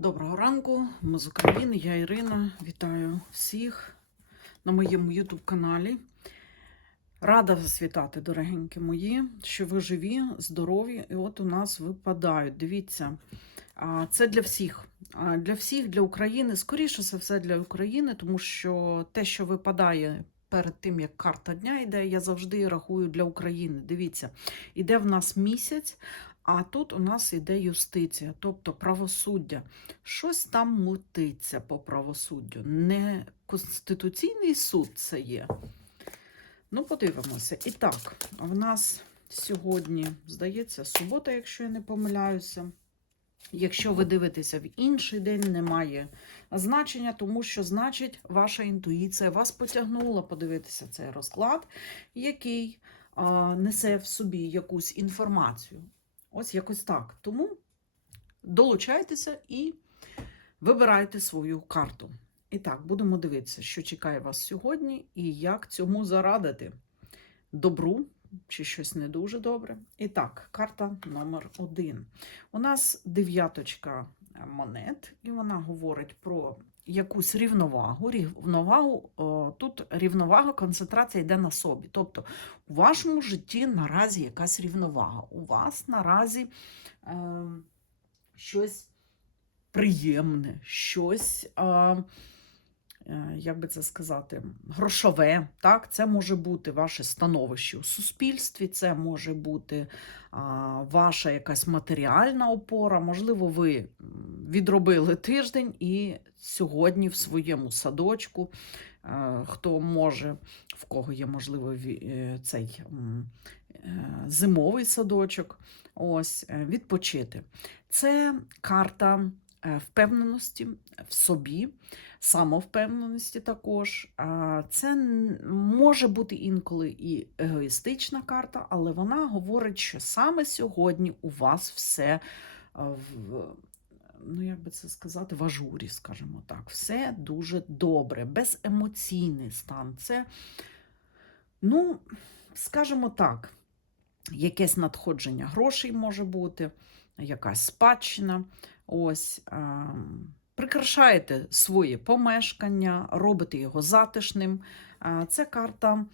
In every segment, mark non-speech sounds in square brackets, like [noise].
Доброго ранку, ми з України, я Ірина. Вітаю всіх на моєму YouTube каналі. Рада вас вітати, дорогенькі мої, що ви живі, здорові, і от у нас випадають. Дивіться, це для всіх. Для всіх, для України. Скоріше за все для України, тому що те, що випадає перед тим, як карта дня йде, я завжди рахую для України. Дивіться, іде в нас місяць. А тут у нас іде юстиція, тобто правосуддя. Щось там мутиться по правосуддю. Не Конституційний суд це є. Ну, подивимося. І так, в нас сьогодні, здається, субота, якщо я не помиляюся. Якщо ви дивитеся в інший день, немає значення, тому що, значить, ваша інтуїція вас потягнула подивитися цей розклад, який а, несе в собі якусь інформацію. Ось якось так. Тому долучайтеся і вибирайте свою карту. І так, будемо дивитися, що чекає вас сьогодні і як цьому зарадити. Добру чи щось не дуже добре. І так, карта номер один. У нас дев'яточка монет, і вона говорить про якусь рівновагу. Рівновагу о, тут рівновага, концентрація йде на собі. Тобто у вашому житті наразі якась рівновага. У вас наразі е, щось приємне, щось. Е, як би це сказати, грошове. Так? Це може бути ваше становище у суспільстві, це може бути ваша якась матеріальна опора. Можливо, ви відробили тиждень і сьогодні в своєму садочку, а, хто може, в кого є, можливо, цей е, зимовий садочок, ось, е, відпочити. Це карта е, впевненості в собі самовпевненості також. Це може бути інколи і егоїстична карта, але вона говорить, що саме сьогодні у вас все в. Ну, як би це сказати, в ажурі, скажімо так, все дуже добре, беземоційний стан. Це, ну, скажімо так, якесь надходження грошей може бути, якась спадщина. Ось. ем, Прикрашаєте своє помешкання, робите його затишним. Ця карта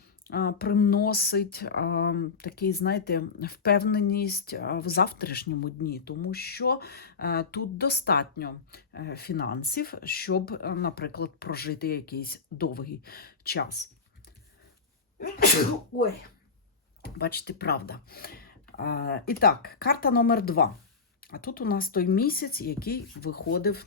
приносить такий, знаєте, впевненість в завтрашньому дні, тому що е, тут достатньо е, фінансів, щоб, е, наприклад, прожити якийсь довгий час. [coughs] Ой, бачите, правда. І так, карта номер два. А тут у нас той місяць, який виходив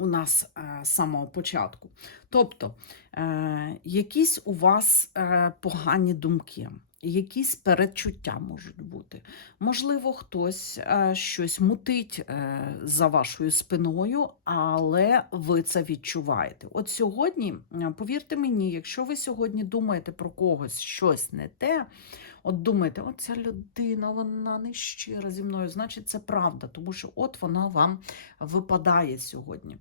у нас е, з самого початку. Тобто, е, якісь у вас е, погані думки, якісь передчуття можуть бути. Можливо, хтось е, щось мутить е, за вашою спиною, але ви це відчуваєте. От сьогодні, е, повірте мені, якщо ви сьогодні думаєте про когось щось не те, От думаєте, от ця людина, вона не щира зі мною, значить, це правда, тому що от вона вам випадає сьогодні.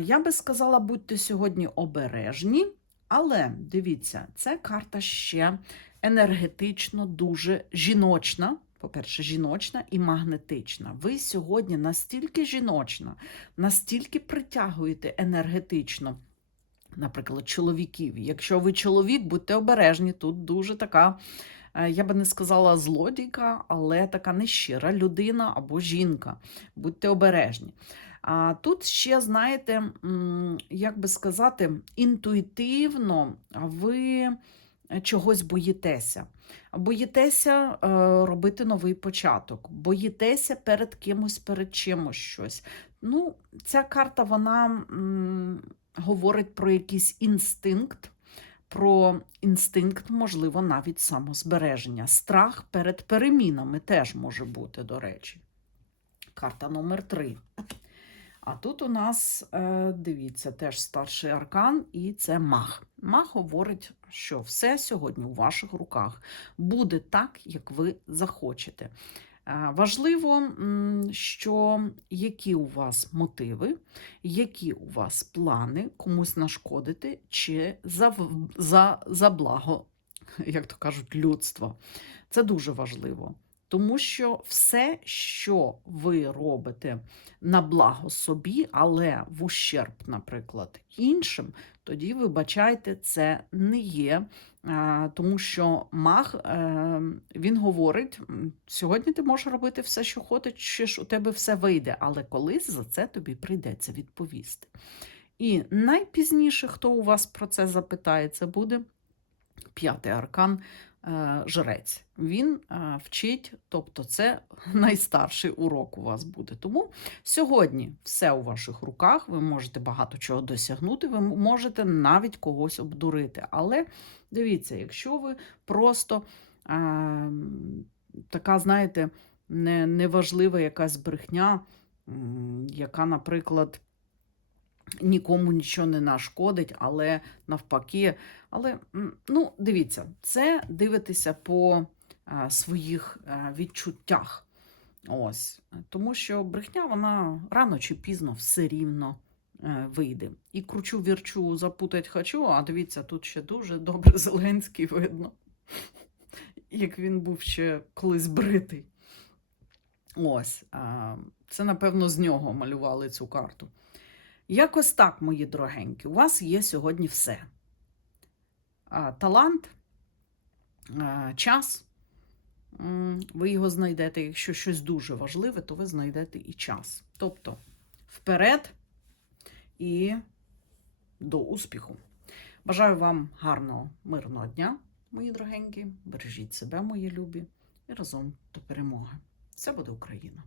Я би сказала, будьте сьогодні обережні, але дивіться, це карта ще енергетично дуже жіночна. По-перше, жіночна і магнетична. Ви сьогодні настільки жіночна, настільки притягуєте енергетично наприклад, чоловіків. Якщо ви чоловік, будьте обережні, тут дуже така, е, я би не сказала злодійка, але така нещира людина або жінка. Будьте обережні. А тут ще, знаєте, як би сказати, інтуїтивно ви чогось боїтеся. Боїтеся е, робити новий початок, боїтеся перед кимось, перед чимось щось. Ну, Ця карта, вона. говорить про якийсь інстинкт, про інстинкт, можливо, навіть самозбереження. Страх перед перемінами теж може бути, до речі. Карта номер 3. А тут у нас, е, дивіться, теж старший аркан, і це маг. Маг говорить, що все сьогодні у ваших руках буде так, як ви захочете. Е, Важливо, що які у вас мотиви, які у вас плани комусь нашкодити чи за, за, за благо, [laughs] як то кажуть, людства. Це дуже важливо. Тому що все, що ви робите на благо собі, але в ущерб, наприклад, іншим, тоді, вибачайте, це не є. Тому що маг е, він говорить: сьогодні ти можеш робити все, що хочеш, у тебе все вийде, але колись за це тобі прийдеться відповісти. І найпізніше, хто у вас про це запитає, це буде п'ятий аркан жрець. Він е, вчить, тобто це [laughs] найстарший урок у вас буде. Тому сьогодні все у ваших руках, ви можете багато чого досягнути, ви можете навіть когось обдурити. Але дивіться, якщо ви просто е, така, знаєте, не, неважлива якась брехня, яка, наприклад, нікому нічого не нашкодить, але навпаки. Але ну, дивіться, це дивитися по своїх відчуттях. Ось. Тому що брехня, вона рано чи пізно все рівно е, вийде. І кручу вірчу, запутать хочу, а дивіться, тут ще дуже добре [laughs] Зеленський видно, як він був ще колись бритий. Ось. Це, напевно, з нього малювали цю карту. Якось так, мої дорогенькі, у вас є сьогодні все. Талант, час. Ви його знайдете. Якщо щось дуже важливе, то ви знайдете і час. Тобто вперед і до успіху. Бажаю вам гарного, мирного дня, мої дорогенькі. Бережіть себе, мої любі, і разом до перемоги. Все буде Україна!